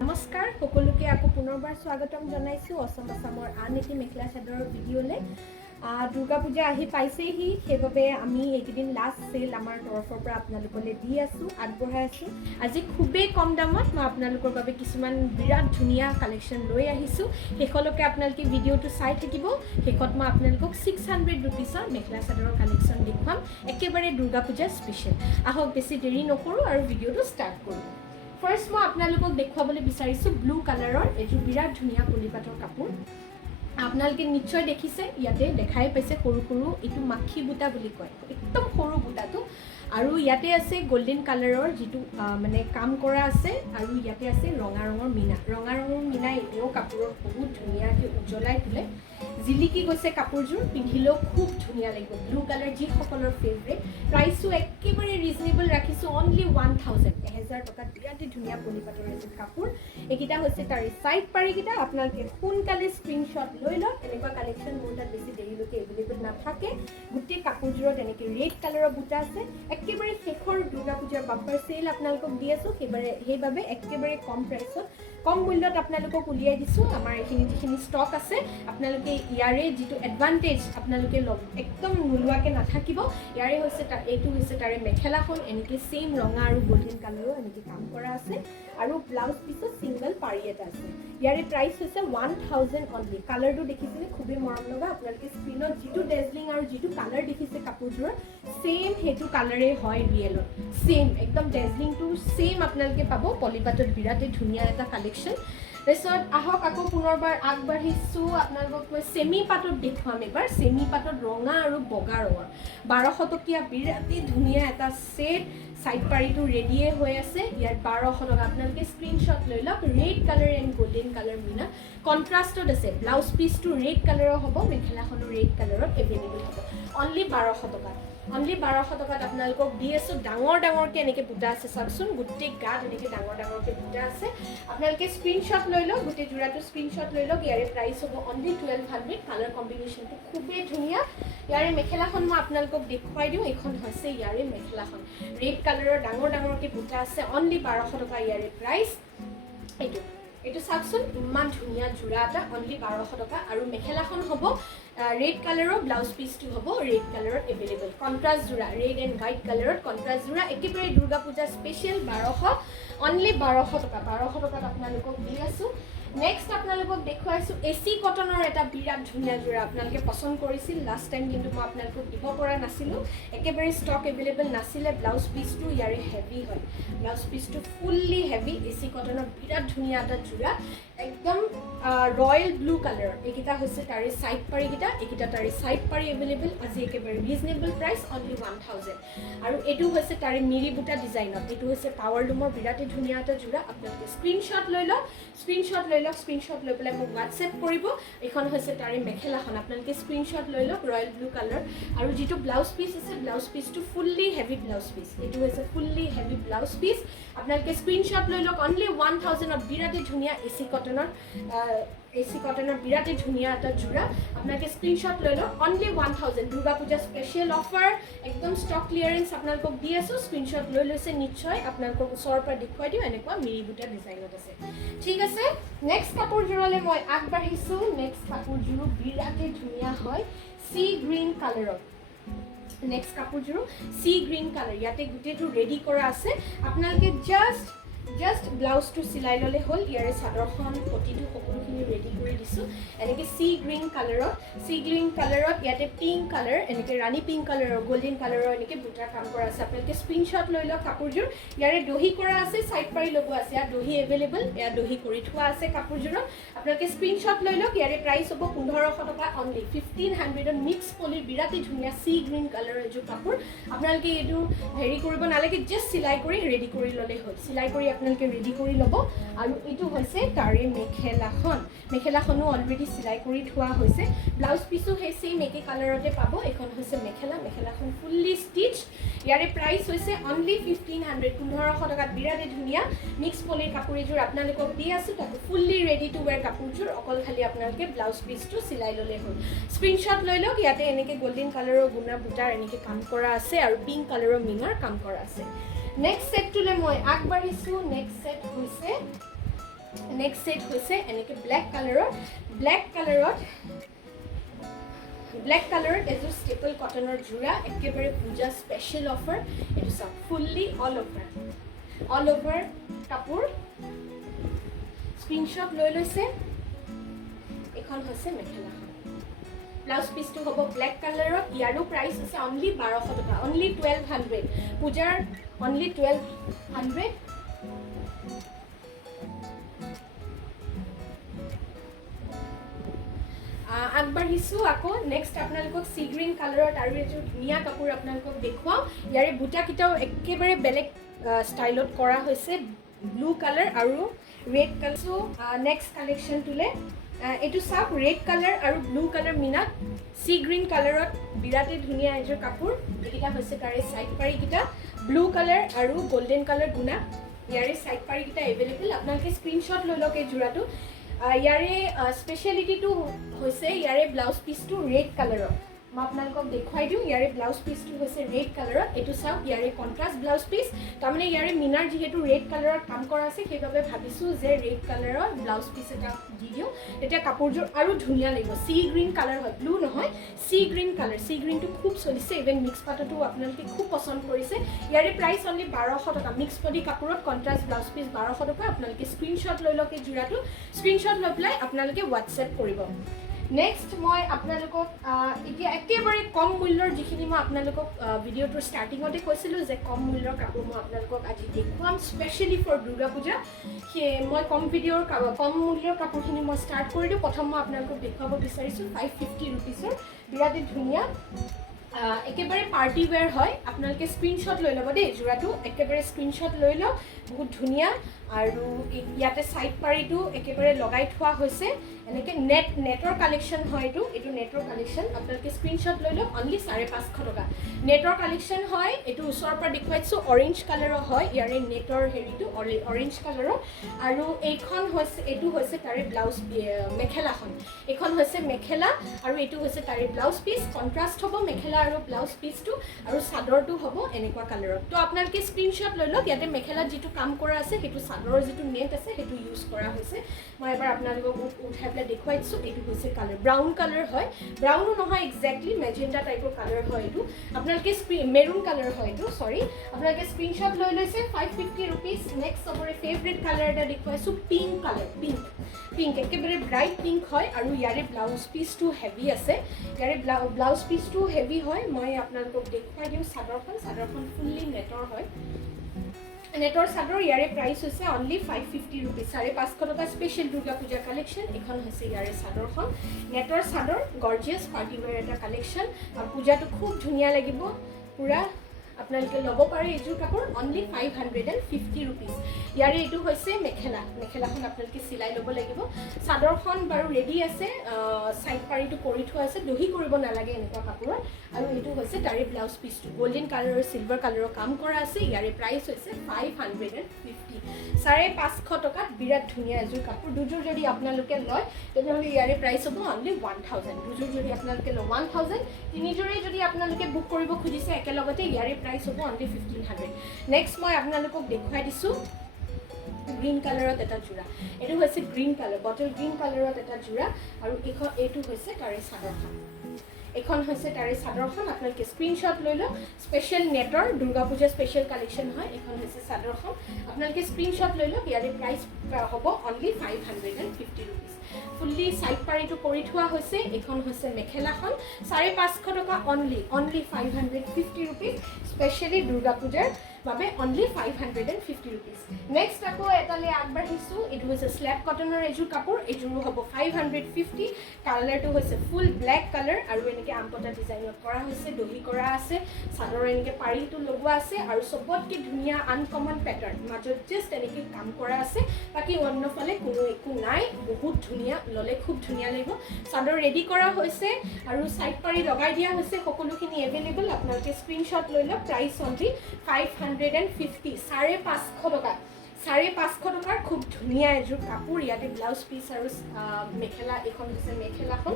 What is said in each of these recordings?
নমস্কাৰ সকলোকে আকৌ পুনৰবাৰ স্বাগতম জনাইছোঁ অসম আসামৰ আন এটি মেখেলা চাদৰৰ ভিডিঅ'লৈ। দুৰ্গা পূজা আহি পাইছেহি, সেইবাবে আমি এইকেইদিন লাষ্ট চেল আমাৰ তৰফৰ পৰা আপোনালোকলৈ দি আছোঁ, আগবঢ়াই আছোঁ। আজি খুবেই কম দামত মই আপোনালোকৰ বাবে কিছুমান বিৰাট ধুনীয়া কালেকশ্যন লৈ আহিছোঁ। শেষলৈকে আপোনালোকে ভিডিঅ'টো চাই থাকিব। শেষত মই আপোনালোকক 600 ৰুপিছৰ মেখেলা চাদৰৰ কালেকশ্যন দেখুৱাম, একেবাৰে দুৰ্গা পূজা স্পেচিয়েল। আহক বেছি দেৰি নকৰোঁ আৰু ভিডিঅ'টো ষ্টাৰ্ট কৰোঁ। ফাৰ্ষ্ট মই আপোনালোকক দেখুৱাবলৈ বিচাৰিছোঁ ব্লু কালাৰৰ এইযোৰ বিৰাট ধুনীয়া পলিপাটৰ কাপোৰ। আপোনালোকে নিশ্চয় দেখিছে, ইয়াতে দেখাই পাইছে সৰু সৰু, এইটো মাখি বুটা বুলি কয়, একদম সৰু বুটাটো। আৰু ইয়াতে আছে গল্ডেন কালাৰৰ যিটো মানে কাম কৰা আছে, আৰু ইয়াতে আছে ৰঙা ৰঙৰ মীনা। ৰঙা ৰঙৰ মীনাই এতিয়াও কাপোৰৰ বহুত ধুনীয়াকৈ উজ্বলাই তোলে। জিলিকি গৈছে কাপোৰযোৰ, পিন্ধিলেও খুব ধুনীয়া লাগিব। ব্লু কালাৰ যিসকলৰ ফেভৰেট। প্ৰাইচটো একেবাৰে ৰিজনেবল ৰাখিছোঁ, অনলি 1000 টকাত বিৰাটেই ধুনীয়া পলিপাটৰ এযোৰ কাপোৰ। এইকেইটা হৈছে তাৰ চাইড পাৰিকেইটা। আপোনালোকে সোনকালে স্ক্ৰীনশ্বট লৈ লওক। এনেকুৱা কালেকশ্যন মোৰ তাত বেছি দেৰিলৈকে এভেইলেবল নাথাকে। গোটেই কাপোৰযোৰত এনেকৈ ৰেড কালাৰৰ বুটা আছে। একেবাৰে শেষৰ দুৰ্গা পূজাৰ বাম্পাৰ চেল আপোনালোকক দি আছোঁ, সেইবাবে একেবাৰে কম প্ৰাইচত কম মূল্যত আপোনালোকক উলিয়াই দিছোঁ। আমাৰ এইখিনি যিখিনি ষ্টক আছে, আপোনালোকে ইয়াৰে যিটো এডভান্টেজ আপোনালোকে একদম নোলোৱাকৈ নাথাকিব। ইয়াৰে হৈছে এইটো হৈছে তাৰে মেখেলাখন, এনেকৈ ছেইম ৰঙা আৰু গল্ডেন কালাৰো এনেকৈ কাম কৰা আছে, আৰু ব্লাউজ পিছত ছিংগল পাৰি এটা আছে। ইয়াৰে প্ৰাইচ হৈছে 1000 অনলি। কালাৰটো দেখিছেনে, খুবেই মৰম লগা। আপোনালোকে স্ক্ৰীণত যিটো ডেজলিং আৰু যিটো কালাৰ দেখিছে কাপোৰযোৰৰ, ছেইম সেইটো কালাৰেই হয় ৰিয়েলত। ছেইম একদম ডেজলিংটো ছেইম আপোনালোকে পাব। পলিপাটত বিৰাটেই ধুনীয়া এটা কালেকশ্যন। তাৰপিছত আহক আকৌ পুনৰবাৰ আগবাঢ়িছোঁ, আপোনালোকক মই ছেমি পাটত দেখুৱাম এবাৰ। ছেমি পাটত ৰঙা আৰু বগা ৰঙৰ 1200 টকীয়া বিৰাটেই ধুনীয়া এটা ছেট। চাইড পাৰিটো ৰেডিয়ে হৈ আছে। ইয়াত 1200 টকা। আপোনালোকে স্ক্ৰীনশ্বট লৈ লওক। Red colour and golden colour মীনা কণ্ট্ৰাষ্টত আছে। ব্লাউজ পিচটো ৰেড কালাৰৰ হ'ব, মেখেলাখনো ৰেড কালাৰত এভেইলেবল হ'ব। অনলি 1200 টকা। অনলি 1200 টকাত আপোনালোকক দি আছোঁ। ডাঙৰ ডাঙৰকৈ এনেকৈ বুটা আছে, চাওকচোন গোটেই গাত এনেকৈ ডাঙৰ ডাঙৰকৈ বুটা আছে। আপোনালোকে স্ক্ৰীনশ্বট লৈ লওক, গোটেই যোৰাটো স্ক্ৰীনশ্বট লৈ লওক। ইয়াৰে প্ৰাইচ হ'ব অনলি 1200। কালাৰ কম্বিনেশ্যনটো খুবেই ধুনীয়া। ইয়াৰে মেখেলাখন মই আপোনালোকক দেখুৱাই দিওঁ। এইখন হৈছে ইয়াৰে মেখেলাখন, ৰেড কালাৰৰ ডাঙৰ ডাঙৰকৈ বুটা আছে। অনলি 1200 টকা ইয়াৰে প্ৰাইচ। এইটো চাওকচোন, ইমান ধুনীয়া যোৰা এটা, অনলি 1200 টকা। আৰু মেখেলাখন হ'ব ৰেড কালাৰৰ, ব্লাউজ পিচটো হ'ব ৰেড কালাৰত এভেইলেবল। কণ্ট্ৰাষ্ট যোৰা, ৰেড এণ্ড হোৱাইট কালাৰত কণ্ট্ৰাষ্ট যোৰা, একেবাৰে দুৰ্গা পূজা স্পেচিয়েল 1200, অনলি 1200 টকা। 1200 টকাত আপোনালোকক দি আছোঁ। নেক্সট আপোনালোকক দেখুৱাইছোঁ এচি কটনৰ এটা বিৰাট ধুনীয়া যোৰা। আপোনালোকে পচন্দ কৰিছিল লাষ্ট টাইম, কিন্তু মই আপোনালোকক দিব পৰা নাছিলোঁ, একেবাৰে ষ্টক এভেইলেবল নাছিলে। ব্লাউজ পিচটো ইয়াৰে হেভি হয়, ব্লাউজ পিচটো ফুল্লি হেভি। এচি কটনৰ বিৰাট ধুনীয়া এটা যোৰা, একদম ৰয়েল ব্লু কালাৰৰ। এইকেইটা হৈছে তাৰে চাইড পাৰিকেইটা, এইকেইটা তাৰে চাইড পাৰি এভেইলেবল। আজি একেবাৰে ৰিজনেবল প্ৰাইচ, অনলি 1000। আৰু এইটো হৈছে তাৰে মিৰি বুটা ডিজাইনত। এইটো হৈছে পাৱাৰ লুমৰ বিৰাটেই ধুনীয়া এটা যোৰা। আপোনালোকে স্ক্ৰীনশ্বট লৈ লওক, স্ক্ৰীনশ্বট লৈ পেলাই মোক হোৱাটছএপ কৰিব। এইখন হৈছে তাৰে মেখেলাখন, আপোনালোকে স্ক্ৰীনশ্বট লৈ লওক, ৰয়েল ব্লু কালাৰ। আৰু যিটো ব্লাউজ পিচ আছে, ব্লাউজ পিচটো ফুল্লি হেভি ব্লাউজ পিচ। এইটো হৈছে ফুল্লি হেভি ব্লাউজ পিচ। আপোনালোকে স্ক্ৰীনশ্বট লৈ লওক। অনলি 1000ত বিৰাটেই ধুনীয়া এচি কটনৰ বিৰাটেই ধুনীয়া এটা যোৰা। আপোনালোকে স্ক্ৰীনশ্বট লৈ লওক। Only 1000। Durga Puja special offer, একদম ষ্টক ক্লিয়াৰেঞ্চ আপোনালোকক দি আছোঁ। স্ক্ৰীনশ্বট লৈ লৈছে নিশ্চয়। আপোনালোকক ওচৰৰ পৰা দেখুৱাই দিওঁ, এনেকুৱা মিৰি বুটা ডিজাইনত আছে। ঠিক আছে, নেক্সট কাপোৰযোৰলৈ মই আগবাঢ়িছোঁ। নেক্সট কাপোৰযোৰো বিৰাটেই ধুনীয়া হয়, চি গ্ৰীণ কালাৰত। নেক্সট কাপোৰযোৰো চি গ্ৰীণ কালাৰ, ইয়াতে গোটেইটো ৰেডি কৰা আছে। আপোনালোকে জাষ্ট ব্লাউজটো চিলাই ল'লে হ'ল। ইয়াৰে চাদৰখন পটিটো সকলোখিনি ৰেডি কৰি দিছোঁ। এনেকৈ চি গ্ৰীণ কালাৰত ইয়াতে পিংক কালাৰ, এনেকৈ ৰাণী পিংক কালাৰৰ, গল্ডেন কালাৰৰ এনেকৈ বুটাৰ কাম কৰা আছে। আপোনালোকে স্ক্ৰীনশ্বট লৈ লওক। কাপোৰযোৰ ইয়াৰে দহি কৰা আছে, চাইড পাৰি লগোৱা আছে। ইয়াত দহি এভেইলেবল, এয়া দহি কৰি থোৱা আছে কাপোৰযোৰত। আপোনালোকে স্ক্ৰীনশ্বট লৈ লওক। ইয়াৰে প্ৰাইচ হ'ব 1500 টকা অনলি। 1500ত মিক্স পলিৰ বিৰাটেই ধুনীয়া চি গ্ৰীণ কালাৰৰ এযোৰ কাপোৰ। আপোনালোকে এইটো হেৰি কৰিব নালাগে, জাষ্ট চিলাই কৰি ৰেডি কৰি ল'লেই হ'ল। চিলাই কৰি আপোনালোকে ৰেডি কৰি ল'ব। আৰু এইটো হৈছে তাৰে মেখেলাখনো অলৰেডি চিলাই কৰি থোৱা হৈছে। ব্লাউজ পিচো সেই ছেইম একে কালাৰতে পাব। এইখন হৈছে মেখেলাখন ফুল্লি ষ্টিচ। ইয়াৰে প্ৰাইচ হৈছে অনলি 1500। 1500 টকাত বিৰাটেই ধুনীয়া মিক্স পলিৰ কাপোৰ এযোৰ আপোনালোকক দি আছোঁ। তাকো ফুল্লি ৰেডি টু ৱেৰ কাপোৰযোৰ। অকল খালি আপোনালোকে ব্লাউজ পিচটো চিলাই ল'লেই হ'ল। স্ক্ৰীনশ্বট লৈ লওক। ইয়াতে এনেকৈ গল্ডেন কালাৰৰ গুণা বুটাৰ এনেকৈ কাম কৰা আছে, আৰু পিংক কালাৰৰ মিনাৰ কাম কৰা আছে। নেক্সট ছেটটোলৈ মই আগবাঢ়িছোঁ। নেক্সট ছেট হৈছে নেক্সট সেট হৈছে এনেকৈ ব্লেক কালাৰত এযোৰ ষ্টেপল কটনৰ যোৰা একেবাৰে পূজা স্পেচিয়েল অফাৰ এইটো চাওক ফুল্লি অল অভাৰ কাপোৰ স্ক্ৰীনশ্বট লৈ লৈছে এখন হৈছে মেখেলাখন ব্লাউজ পিচটো হ'ব ব্লেক কালাৰত ইয়াৰো প্ৰাইচ আছে অনলি 1200 টকা অনলি 1200 পূজাৰ অনলি 1200 আগবাঢ়িছোঁ আকৌ নেক্সট আপোনালোকক সি গ্ৰীণ কালাৰত আৰু এযোৰ ধুনীয়া কাপোৰ আপোনালোকক দেখুৱাওঁ ইয়াৰে বুটাকেইটাও একেবাৰে বেলেগ ষ্টাইলত কৰা হৈছে ব্লু কালাৰ আৰু ৰেড কালাৰ চ' নেক্সট কালেকশ্যনটোলৈ এইটো চাওক ৰেড কালাৰ আৰু ব্লু কালাৰ মিনাত সি গ্ৰীণ কালাৰত বিৰাটেই ধুনীয়া এযোৰ কাপোৰ এইকেইটা হৈছে তাৰে ছাইড পাৰিকেইটা ব্লু কালাৰ আৰু গল্ডেন কালাৰ গুণা ইয়াৰে ছাইড পাৰিকেইটা এভেইলেবল আপোনালোকে স্ক্ৰীনশ্বট লৈ লওক এই যোৰাটো ইয়াৰে স্পেচিয়েলিটিটো হৈছে ইয়াৰে ব্লাউজ পিচটো ৰেড কালাৰৰ মই আপোনালোকক দেখুৱাই দিওঁ ইয়াৰে ব্লাউজ পিচটো হৈছে ৰেড কালাৰত এইটো চাওক ইয়াৰে কণ্ট্ৰাষ্ট ব্লাউজ পিচ তাৰমানে ইয়াৰে মিনাৰ যিহেতু ৰেড কালাৰত কাম কৰা আছে সেইবাবে ভাবিছোঁ যে ৰেড কালাৰৰ ব্লাউজ পিচ এটা দি দিওঁ তেতিয়া কাপোৰযোৰ আৰু ধুনীয়া লাগিব সি গ্ৰীণ কালাৰ হয় ব্লু নহয় সি গ্ৰীণ কালাৰ সি গ্ৰীণটো খুব চলিছে ইভেন মিক্স পাটতো আপোনালোকে খুব পচন্দ কৰিছে ইয়াৰে প্ৰাইচ অনলি 1200 টকা মিক্স পটি কাপোৰত কণ্ট্ৰাষ্ট ব্লাউজ পিচ 1200 টকা আপোনালোকে স্ক্ৰীনশ্বট লৈ লওক এই যোৰাটো স্ক্ৰীনশ্বট লৈ পেলাই আপোনালোকে হোৱাটছএপ কৰিব নেক্সট মই আপোনালোকক এতিয়া একেবাৰে কম মূল্যৰ যিখিনি মই আপোনালোকক ভিডিঅ'টোৰ ষ্টাৰ্টিঙতে কৈছিলোঁ যে কম মূল্যৰ কাপোৰ মই আপোনালোকক আজি দেখুৱাম স্পেচিয়েলি ফৰ দুৰ্গা পূজা সেয়ে মই কম মূল্যৰ কাপোৰখিনি মই ষ্টাৰ্ট কৰি দিওঁ প্ৰথম মই আপোনালোকক দেখুৱাব বিচাৰিছোঁ 550 ৰুপিছৰ বিৰাটেই ধুনীয়া একেবাৰে পাৰ্টি ৱেৰ হয় আপোনালোকে স্ক্ৰীনশ্বট লৈ ল'ব দেই যোৰাটো একেবাৰে স্ক্ৰীনশ্বট লৈ লওক বহুত ধুনীয়া আৰু ইয়াতে ছাইড পাৰিটো একেবাৰে লগাই থোৱা হৈছে এনেকৈ নেটৰ কালেকশ্যন হয় এইটো নেটৰ কালেকশ্যন আপোনালোকে স্ক্ৰীনশ্বট লৈ লওক অনলি 550 টকা নেটৰ কালেকশ্যন হয় এইটো ওচৰৰ পৰা দেখুৱাইছোঁ অৰেঞ্জ কালাৰৰ হয় ইয়াৰে নেটৰ হেৰিটো অৰেঞ্জ কালাৰৰ আৰু এইটো হৈছে তাৰে ব্লাউজ মেখেলাখন এইখন হৈছে মেখেলা আৰু এইটো হৈছে তাৰে ব্লাউজ পিচ কণ্ট্ৰাষ্ট হ'ব মেখেলা আৰু ব্লাউজ পিচটো আৰু চাদৰটো হ'ব এনেকুৱা কালাৰত তো আপোনালোকে স্ক্ৰীনশ্বট লৈ লওক ইয়াতে মেখেলাত যিটো কাম কৰা আছে সেইটো চাদৰৰ যিটো নেট আছে সেইটো ইউজ কৰা হৈছে মই এবাৰ আপোনালোকক উঠাই পেলাই দেখুৱাই দিছোঁ এইটো হৈছে কালাৰ ব্ৰাউন কালাৰ হয় ব্ৰাউনো নহয় একজেক্টলি মেজেণ্টা টাইপৰ কালাৰ হয় এইটো আপোনালোকে মেৰুন কালাৰ হয় এইটো আপোনালোকে স্ক্ৰীনশ্বট লৈ লৈছে 550 ৰুপিজ নেক্সট চবৰে ফেভৰেট কালাৰ এটা দেখুৱাইছোঁ পিংক কালাৰ পিংক একেবাৰে ব্ৰাইট পিংক হয় আৰু ইয়াৰে ব্লাউজ পিচটো হেভি আছে ইয়াৰে ব্লাউজ পিচটো হেভি হয় মই আপোনালোকক দেখুৱাই দিওঁ চাদৰখন ফুল্লি নেটৰ হয় নেটৰ চাদৰ ইয়াৰে প্ৰাইচ হৈছে অনলি 550 ৰুপিজ 550 টকা স্পেচিয়েল দুৰ্গা পূজা কালেকশ্যন এখন হৈছে ইয়াৰে চাদৰখন নেটৰ চাদৰ গৰ্জিয়াছ পাৰ্টি ৱেৰ এটা কালেকশ্যন আৰু পূজাটো খুব ধুনীয়া লাগিব পূৰা আপোনালোকে ল'ব পাৰে এইযোৰ কাপোৰ অনলি 550 ৰুপিজ ইয়াৰে এইটো হৈছে মেখেলাখন আপোনালোকে চিলাই ল'ব লাগিব চাদৰখন বাৰু ৰেডি আছে ছাইড পাৰিটো কৰি থোৱা আছে দহি কৰিব নালাগে এনেকুৱা কাপোৰত আৰু এইটো হৈছে তাৰে ব্লাউজ পিচটো গল্ডেন কালাৰৰ চিলভাৰ কালাৰৰ কাম কৰা আছে ইয়াৰে প্ৰাইচ হৈছে 550 550 টকাত বিৰাট ধুনীয়া এযোৰ কাপোৰ দুযোৰ যদি আপোনালোকে লয় তেনেহ'লে ইয়াৰে প্ৰাইচ হ'ব অনলি 1000 দুযোৰ যদি আপোনালোকে লয় 1000 তিনিযোৰে যদি আপোনালোকে বুক কৰিব খুজিছে একেলগতে ইয়াৰে প্ৰাইচ হ'ব অনলি 1500 নেক্সট মই আপোনালোকক দেখুৱাই দিছোঁ গ্ৰীণ কালাৰত এটা যোৰা এইটো হৈছে গ্ৰীণ কালাৰ বটল গ্ৰীণ কালাৰত এটা যোৰা আৰু এইটো হৈছে তাৰে চাদৰখন এখন হৈছে তাৰে চাদৰখন আপোনালোকে স্ক্ৰীনশ্বট লৈ লওক স্পেচিয়েল নেটৰ দুৰ্গা পূজা স্পেচিয়েল কালেকশ্যন হয় এখন হৈছে চাদৰখন আপোনালোকে স্ক্ৰীনশ্বট লৈ লওক ইয়াৰে প্ৰাইচ হ'ব অনলি 550 ৰুপিজ ফুল্লি ছাইড পাৰিটো কৰি থোৱা হৈছে এখন হৈছে মেখেলাখন 550 টকা অনলি 550 ৰুপিজ স্পেচিয়েলি দুৰ্গা পূজাৰ বাবে অনলি 550 ৰুপিজ নেক্সট আকৌ এটালৈ আগবাঢ়িছোঁ এইটো হৈছে স্লেব কটনৰ এযোৰ কাপোৰ এইযোৰো হ'ব 550 কালাৰটো হৈছে ফুল ব্লেক কালাৰ আৰু এনেকৈ আমপতা ডিজাইনত কৰা হৈছে দহি কৰা আছে চাদৰ এনেকৈ পাৰিটো লগোৱা আছে আৰু চবতকৈ ধুনীয়া আনকমন পেটাৰ্ণ মাজত জাষ্ট এনেকৈ কাম কৰা আছে বাকী অন্যফালে কোনো একো নাই বহুত ধুনীয়া ল'লে খুব ধুনীয়া লাগিব চাদৰ ৰেডি কৰা হৈছে আৰু ছাইড পাৰি লগাই দিয়া হৈছে সকলোখিনি এভেইলেবল আপোনালোকে স্ক্ৰীনশ্বট লৈ লওক প্ৰাইচ অনলি 550 550 টকা 550 টকাৰ খুব ধুনীয়া এযোৰ কাপোৰ ইয়াতে ব্লাউজ পিচ আৰু মেখেলা এইখন হৈছে মেখেলাখন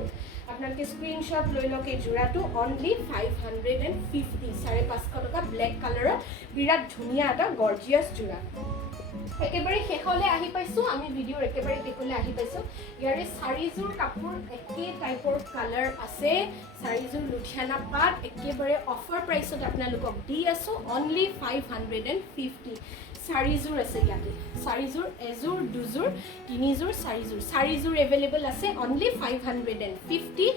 আপোনালোকে স্ক্ৰীনশ্বট লৈ লওক এই যোৰাটো অনলি 550 550 টকা ব্লেক কালাৰৰ বিৰাট ধুনীয়া এটা গৰ্জিয়াছ যোৰা একেবাৰে শেষলৈ আহি পাইছোঁ আমি ভিডিঅ'ৰ একেবাৰে শেষলৈ আহি পাইছোঁ ইয়াৰে চাৰিযোৰ কাপোৰ একে টাইপৰ কালাৰ আছে চাৰিযোৰ লুধিয়ানা পাট একেবাৰে অফাৰ প্ৰাইচত আপোনালোকক দি আছোঁ অনলি 550 চাৰিযোৰ আছে ইয়াতে চাৰিযোৰ এযোৰ দুযোৰ তিনিযোৰ চাৰিযোৰ এভেইলেবল আছে অনলি 550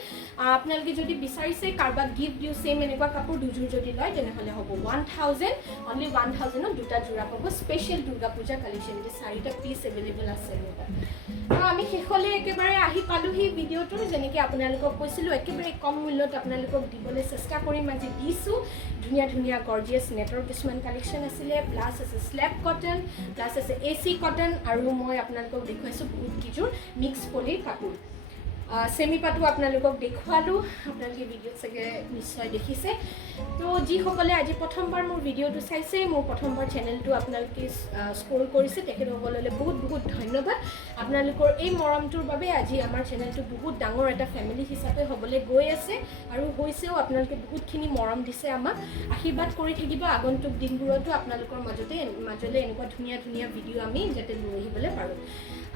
আপোনালোকে যদি বিচাৰিছে কাৰোবাক গিফ্ট দিওঁ চেম এনেকুৱা কাপোৰ দুযোৰ যদি লয় তেনেহ'লে হ'ব 1000 অনলি 1000ত দুটা যোৰা পাব স্পেচিয়েল দুৰ্গা পূজা কালেকশ্যন যে চাৰিটা পিচ এভেইলেবল আছে এনেকুৱা আমি শেষলৈ একেবাৰে আহি পালোহি ভিডিঅ'টোৰ যেনেকৈ আপোনালোকক কৈছিলোঁ একেবাৰে কম মূল্যত আপোনালোকক দিবলৈ চেষ্টা কৰিম আজি দিছোঁ ধুনীয়া ধুনীয়া গৰ্জিয়াছ নেটৰ কিছুমান কালেকশ্যন আছিলে প্লাছ আছে স্লেব কটন প্লাছ আছে AC কটন আৰু মই আপোনালোকক দেখুৱাইছোঁ বহুত কিযোৰ মিক্স পলিৰ কাপোৰ সেমি পাটো আপোনালোকক দেখুৱালোঁ আপোনালোকে ভিডিঅ'ত চাগে নিশ্চয় দেখিছে তো যিসকলে আজি প্ৰথমবাৰ মোৰ ভিডিঅ'টো চাইছে মোৰ প্ৰথমবাৰ চেনেলটো আপোনালোকে স্ক্ৰল কৰিছে তেখেতসকললৈ বহুত বহুত ধন্যবাদ আপোনালোকৰ এই মৰমটোৰ বাবে আজি আমাৰ চেনেলটো বহুত ডাঙৰ এটা ফেমিলি হিচাপে হ'বলৈ গৈ আছে আৰু হৈছেও আপোনালোকে বহুতখিনি মৰম দিছে আমাক আশীৰ্বাদ কৰি থাকিব আগন্তুক দিনবোৰতো আপোনালোকৰ মাজলৈ এনেকুৱা ধুনীয়া ধুনীয়া ভিডিঅ' আমি যাতে লৈ আহিবলৈ পাৰোঁ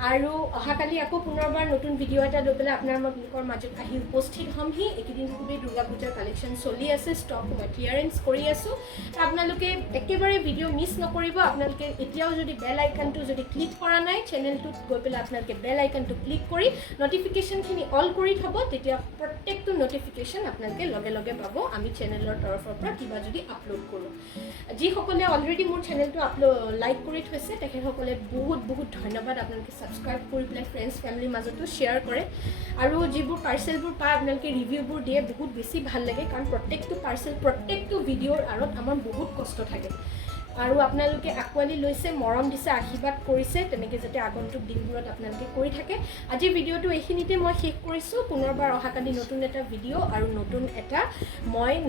আৰু অহাকালি আকৌ পুনৰবাৰ নতুন ভিডিঅ' এটা লৈ পেলাই আপোনালোকৰ মাজত আহি উপস্থিত হ'মহি এইকেইদিন খুবেই দুৰ্গা পূজাৰ কালেকশ্যন চলি আছে ষ্টক মই ক্লিয়াৰেঞ্চ কৰি আছোঁ আপোনালোকে একেবাৰে ভিডিঅ' মিছ নকৰিব আপোনালোকে এতিয়াও যদি বেল আইকনটো যদি ক্লিক কৰা নাই চেনেলটোত গৈ পেলাই আপোনালোকে বেল আইকনটো ক্লিক কৰি নটিফিকেশ্যনখিনি অল কৰি থ'ব তেতিয়া প্ৰত্যেকটো নটিফিকেশ্যন আপোনালোকে লগে লগে পাব আমি চেনেলৰ তৰফৰ পৰা কিবা যদি আপলোড কৰোঁ যিসকলে অলৰেডি মোৰ চেনেলটো লাইক কৰি থৈছে তেখেতসকলে বহুত বহুত ধন্যবাদ আপোনালোকে সাবস্ক্ৰাইব কৰি পেলাই ফ্ৰেণ্ডছ ফেমিলিৰ মাজতো শ্বেয়াৰ কৰে আৰু যিবোৰ পাৰ্চেলবোৰ পায় আপোনালোকে ৰিভিউবোৰ দিয়ে বহুত বেছি ভাল লাগে কাৰণ প্ৰত্যেকটো পাৰ্চেল প্ৰত্যেকটো ভিডিঅ'ৰ আঁৰত আমাৰ বহুত কষ্ট থাকে আৰু আপোনালোকে আঁকোৱালি লৈছে মৰম দিছে আশীৰ্বাদ কৰিছে তেনেকৈ যাতে আগন্তুক দিনবোৰত আপোনালোকে কৰি থাকে আজি ভিডিঅ'টো এইখিনিতে মই শেষ কৰিছোঁ পুনৰবাৰ অহাকালি নতুন এটা ভিডিঅ' আৰু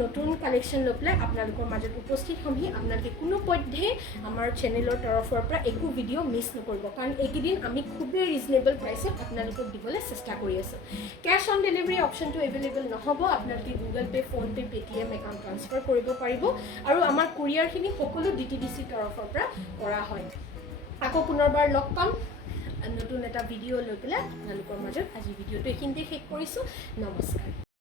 নতুন কালেকশ্যন লৈ পেলাই আপোনালোকৰ মাজত উপস্থিত হ'মহি আপোনালোকে কোনোপধ্যে আমাৰ চেনেলৰ তৰফৰ পৰা একো ভিডিঅ' মিছ নকৰিব কাৰণ এইকেইদিন আমি খুবেই ৰিজনেবল প্ৰাইচত আপোনালোকক দিবলৈ চেষ্টা কৰি আছোঁ কেছ অন ডেলিভাৰী অপশ্যনটো এভেইলেবল নহ'ব আপোনালোকে Google pay' PhonePe' Paytm account transfer কৰিব পাৰিব আৰু আমাৰ কুৰিয়াৰখিনি সকলো DTDC তৰফৰ পৰা কৰা হয় আকৌ পুনৰবাৰ লগ পাম নতুন এটা ভিডিঅ' লৈ পেলাই আপোনালোকৰ মাজত আজি ভিডিঅ'টো এইখিনিতে শেষ কৰিছোঁ নমস্কাৰ